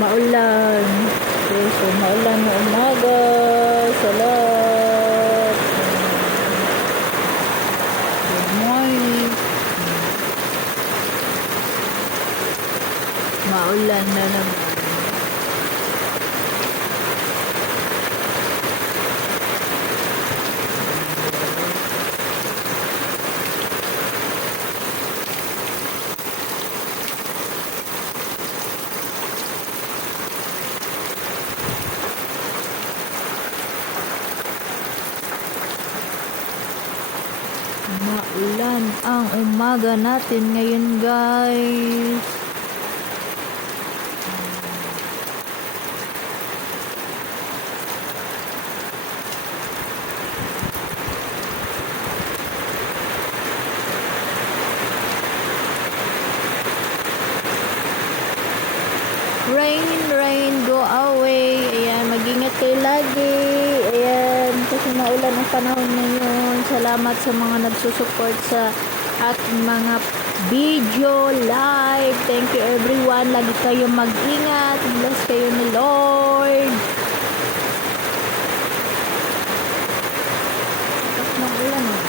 Maulan. Okay, so maulan na umaga sa lahat. Good morning. Maulan na naman. Maulan ang umaga natin ngayon, guys. Rain, rain, go away. Ayan, mag-ingat kayo lagi. Ayan, kasi maulan ang panahon ngayon. Salamat sa mga nagsusupport sa ating mga video live. Thank you everyone. Lagi kayong mag-ingat. Bless kayo ni Lord. Tapos ng ulan, oh.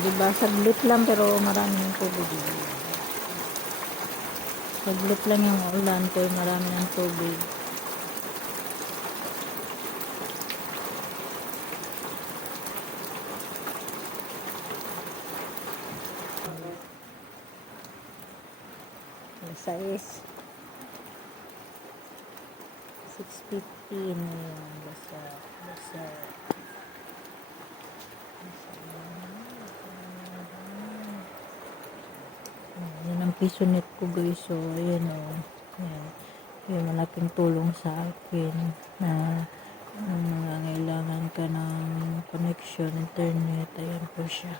Diba, saglit lang pero marami ng tubig. Saglit lang yung ulan pero marami ng tubig. Size 6:15 ngayon. Basta yan ang piso net ko, guys. So ayan, oh. Ayan. Yung malaking tulong sa akin na nangangailangan ka ng connection, internet. Ayan po siya.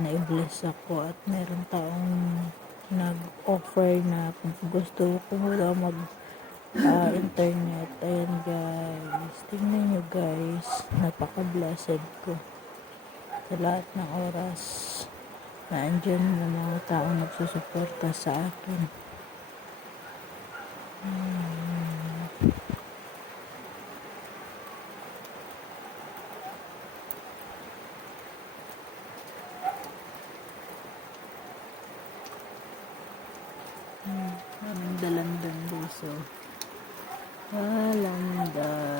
Na-bless ako at meron taong nag-offer na kung gusto ko wala internet. Ayan, guys. Tingnan nyo, guys. Napaka-blessed ko. Sa lahat ng oras na andyan yung mga taong nagsusuporta sa akin. Anong dalandan, guys. So, dalandan.